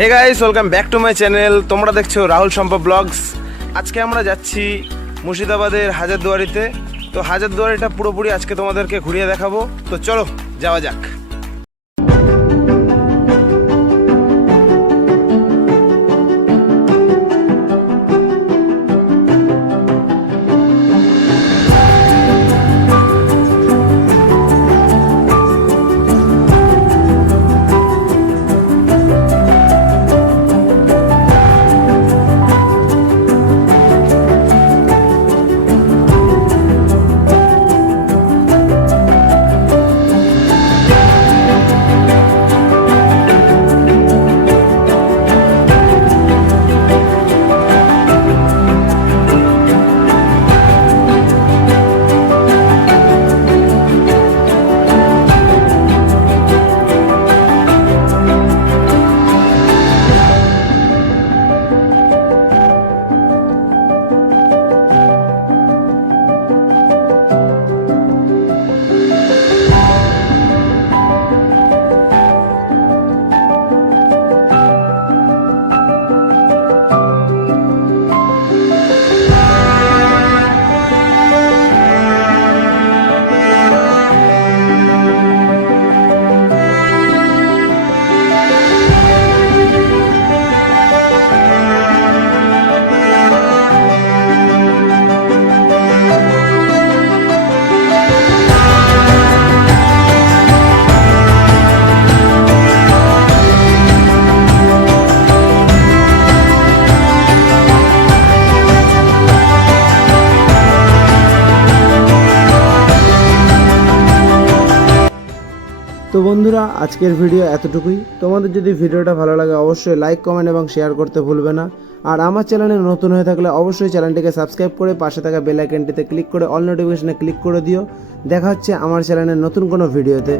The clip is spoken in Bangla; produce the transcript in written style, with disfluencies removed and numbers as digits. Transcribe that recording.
Hey guys, welcome back to my channel. তোমরা দেখছো রাহুল শম্পা ব্লগস। আজকে আমরা যাচ্ছি মুর্শিদাবাদের হাজারদুয়ারিতে। তো হাজারদুয়ারিটা পুরোপুরি আজকে তোমাদেরকে ঘুরিয়ে দেখাবো। তো চলো যাওয়া যাক। তো বন্ধুরা, আজকের ভিডিও এতটুকুই। তোমাদের যদি ভিডিওটা ভালো লাগে অবশ্যই লাইক, কমেন্ট এবং শেয়ার করতে ভুলবে না। আর আমার চ্যানেলে নতুন হয়ে থাকলে অবশ্যই চ্যানেলটিকে সাবস্ক্রাইব করে পাশে থাকা বেল আইকনটিতে ক্লিক করে অল নোটিফিকেশনে ক্লিক করে দিও। দেখা হচ্ছে আমার চ্যানেলের নতুন কোনো ভিডিওতে।